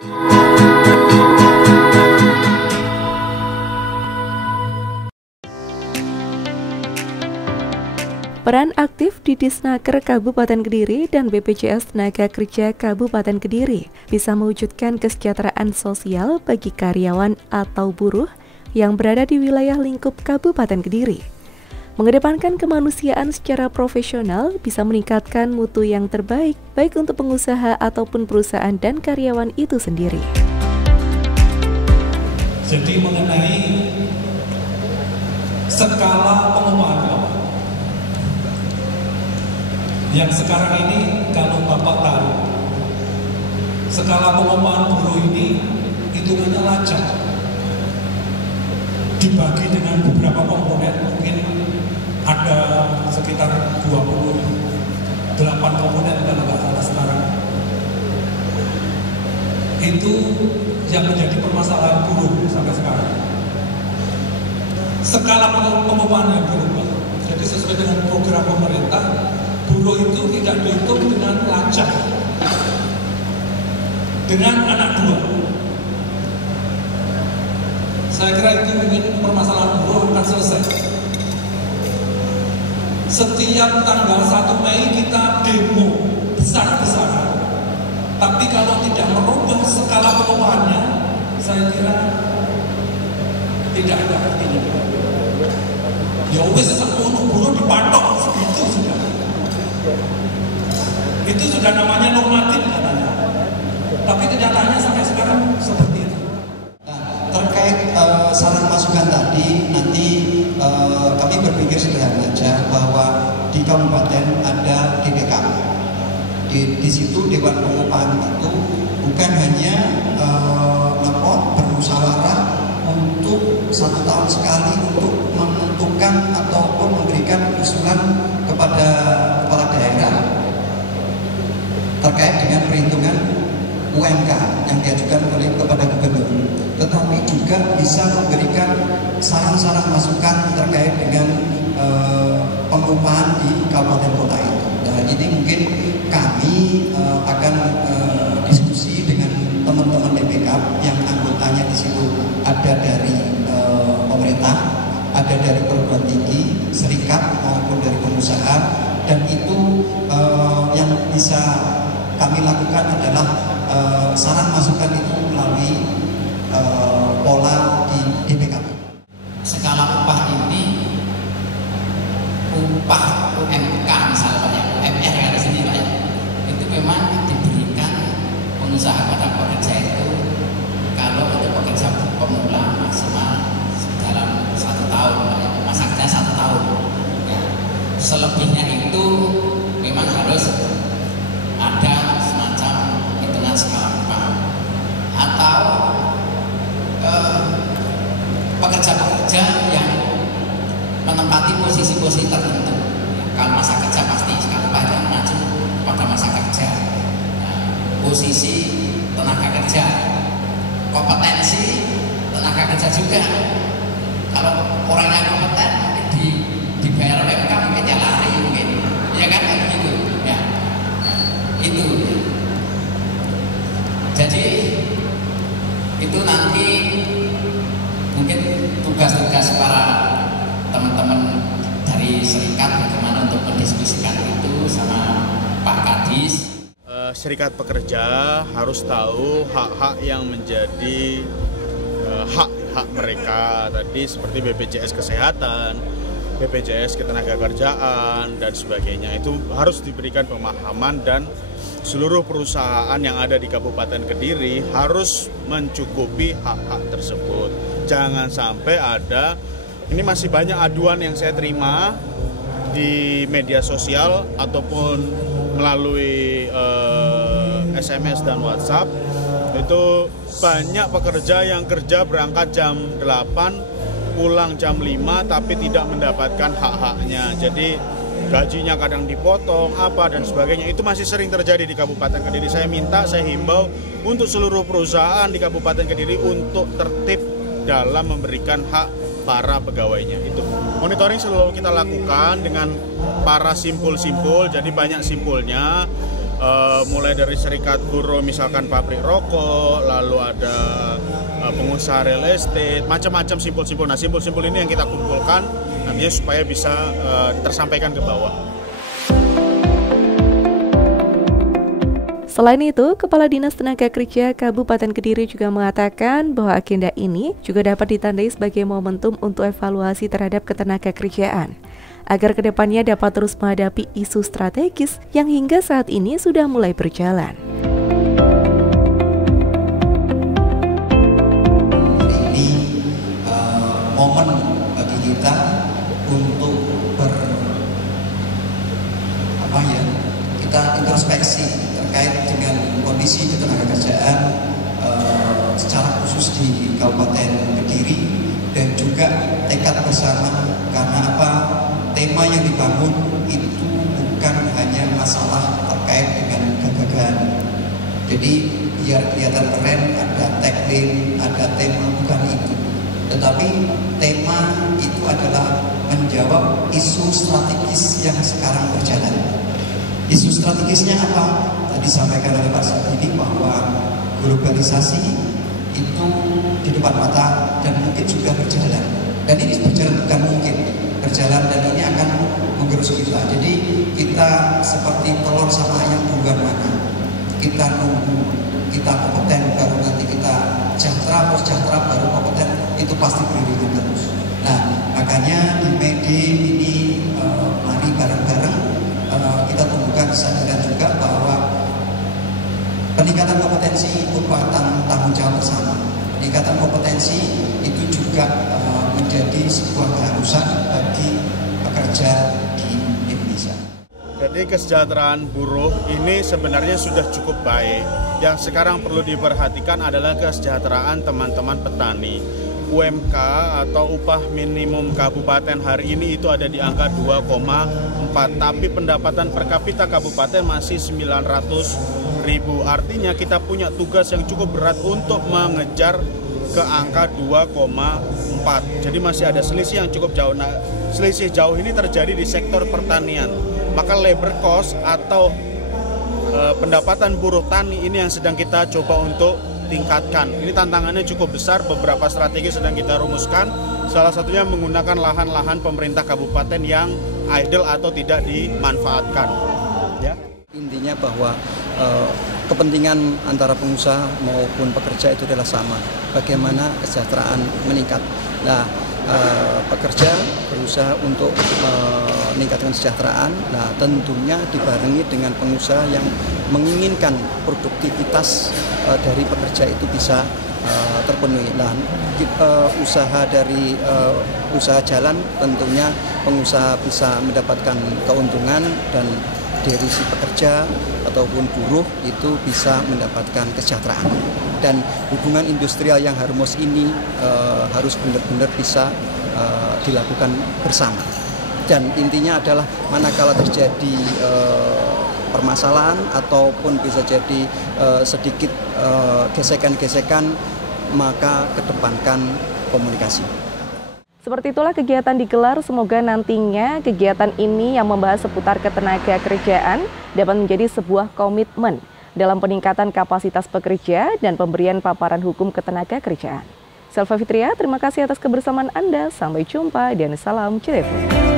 Peran aktif di Disnaker Kabupaten Kediri dan BPJS Tenagakerja Kabupaten Kediri bisa mewujudkan kesejahteraan sosial bagi karyawan atau buruh yang berada di wilayah lingkup Kabupaten Kediri. Mengedepankan kemanusiaan secara profesional bisa meningkatkan mutu yang terbaik baik untuk pengusaha ataupun perusahaan dan karyawan itu sendiri. Jadi mengenai skala pengupahan yang sekarang ini, kalau Bapak tahu, skala pengupahan buruh ini hitungannya lacak, dibagi dengan beberapa komponen, mungkin ada sekitar 28 komponen kalau nggak salah sekarang. Itu yang menjadi permasalahan buruh sampai sekarang. Skala pengupahan yang berubah. Jadi sesuai dengan program pemerintah, buruh itu tidak dihitung dengan lacak, dengan anak dua. Saya kira itu mungkin permasalahan buruh akan selesai. Setiap tanggal 1 Mei kita demo besar-besaran, tapi kalau tidak merubah skala pengupahannya, saya kira tidak ada artinya. Ya wis, buruh dipatok segitu sudah. Itu sudah namanya normatif katanya, tapi kenyataannya sampai sekarang seperti itu. Nah, terkait saran masukan tadi, nanti kami berpikir sederhana saja bahwa di kabupaten ada DPKP. Di situ Dewan Pengupahan itu bukan hanya bermusyawarah untuk 1 tahun sekali untuk menentukan ataupun memberikan usulan kepada kepala daerah terkait dengan perhitungan UMK yang diajukan oleh kepada gubernur, tetapi juga bisa memberikan saran-saran masukan terkait dengan pengupahan di kabupaten kota itu. Dan ini mungkin kami akan diskusi dengan teman-teman DPK yang anggotanya di situ ada dari pemerintah, ada dari perguruan tinggi, serikat maupun dari pengusaha, dan itu yang bisa kami lakukan adalah saran masukan itu melalui pola di DPKP. Skala upah ini, upah UMK misalnya, UMR yang di sini Pak, itu memang diberikan pengusaha pada pekerja itu kalau untuk pekerja pemula maksimal dalam 1 tahun, masa kerja 1 tahun. Ya. Selebihnya itu memang harus ada semacam hitungan skala upah atau pekerja-pekerja yang menempati posisi-posisi tertentu. Kalau masa kerja pasti skala upah yang mengacu pada masa kerja. Nah, posisi tenaga kerja, kompetensi tenaga kerja juga. Kalau orangnya kompeten dibayar UMK mungkin ya lari mungkin, ya kan gitu. Ya, itu. Jadi itu nanti mungkin tugas-tugas para teman-teman dari serikat bagaimana untuk mendiskusikan itu sama Pak Kadis. Serikat pekerja harus tahu hak-hak yang menjadi hak-hak mereka tadi seperti BPJS Kesehatan, BPJS Ketenagakerjaan dan sebagainya. Itu harus diberikan pemahaman dan seluruh perusahaan yang ada di Kabupaten Kediri harus mencukupi hak-hak tersebut. Jangan sampai ada, ini masih banyak aduan yang saya terima di media sosial ataupun melalui SMS dan WhatsApp. Itu banyak pekerja yang kerja berangkat jam 8, pulang jam 5 tapi tidak mendapatkan hak-haknya. Jadi gajinya kadang dipotong apa dan sebagainya. Itu masih sering terjadi di Kabupaten Kediri. Saya himbau untuk seluruh perusahaan di Kabupaten Kediri untuk tertib dalam memberikan hak para pegawainya. Itu monitoring selalu kita lakukan dengan para simpul-simpul, jadi banyak simpulnya. mulai dari serikat buruh misalkan pabrik rokok, lalu ada pengusaha real estate, macam-macam simpul-simpul. Nah, simpul-simpul ini yang kita kumpulkan nantinya supaya bisa tersampaikan ke bawah. Selain itu, Kepala Dinas Tenaga Kerja Kabupaten Kediri juga mengatakan bahwa agenda ini juga dapat ditandai sebagai momentum untuk evaluasi terhadap ketenagakerjaan, agar kedepannya dapat terus menghadapi isu strategis yang hingga saat ini sudah mulai berjalan. Ini momen bagi kita untuk kita introspeksi terkait dengan kondisi ketenagakerjaan secara khusus di Kabupaten Kediri, dan juga tekad bersama, karena apa, tema yang dibangun itu bukan hanya masalah terkait dengan gagagan. Jadi biar kelihatan keren ada tagline, ada tema, bukan itu, tetapi tema itu adalah menjawab isu strategis yang sekarang berjalan. Isu strategisnya apa? Tadi disampaikan oleh Pak Sabini bahwa globalisasi itu di depan mata dan mungkin juga berjalan. Dan ini berjalan, bukan mungkin berjalan, dan ini akan menggerus kita. Jadi kita seperti telur sama ayam, duluan mana? Kita nunggu kita kompeten baru nanti kita sejahtera baru kompeten, itu pasti beriringan terus. Nah, makanya di media ini mari bareng-bareng kita tumbuhkan kesadaran juga bahwa peningkatan kompetensi merupakan tanggung jawab bersama. Peningkatan kompetensi itu juga menjadi sebuah keharusan bagi pekerja di Indonesia. Jadi kesejahteraan buruh ini sebenarnya sudah cukup baik. Yang sekarang perlu diperhatikan adalah kesejahteraan teman-teman petani. UMK atau upah minimum kabupaten hari ini itu ada di angka 2,4, tapi pendapatan per kapita kabupaten masih 900.000. Artinya kita punya tugas yang cukup berat untuk mengejar ke angka 2,4. Jadi masih ada selisih yang cukup jauh. Nah, selisih jauh ini terjadi di sektor pertanian. Maka labor cost atau pendapatan buruh tani ini yang sedang kita coba untuk tingkatkan. Ini tantangannya cukup besar, beberapa strategi sedang kita rumuskan. Salah satunya menggunakan lahan-lahan pemerintah kabupaten yang idle atau tidak dimanfaatkan. Ya. Intinya bahwa kepentingan antara pengusaha maupun pekerja itu adalah sama. Bagaimana kesejahteraan meningkat. Nah, pekerja berusaha untuk meningkatkan kesejahteraan. Nah, tentunya dibarengi dengan pengusaha yang menginginkan produktivitas dari pekerja itu bisa terpenuhi. Nah, usaha dari usaha jalan tentunya pengusaha bisa mendapatkan keuntungan, dan dari si pekerja ataupun buruh itu bisa mendapatkan kesejahteraan. Dan hubungan industrial yang harmonis ini harus benar-benar bisa dilakukan bersama. Dan intinya adalah manakala terjadi permasalahan ataupun bisa jadi sedikit gesekan-gesekan, maka kedepankan komunikasi. Seperti itulah kegiatan digelar, semoga nantinya kegiatan ini yang membahas seputar ketenagakerjaan dapat menjadi sebuah komitmen dalam peningkatan kapasitas pekerja dan pemberian paparan hukum ketenagakerjaan. Selva Fitria, terima kasih atas kebersamaan Anda. Sampai jumpa dan salam Cirebon.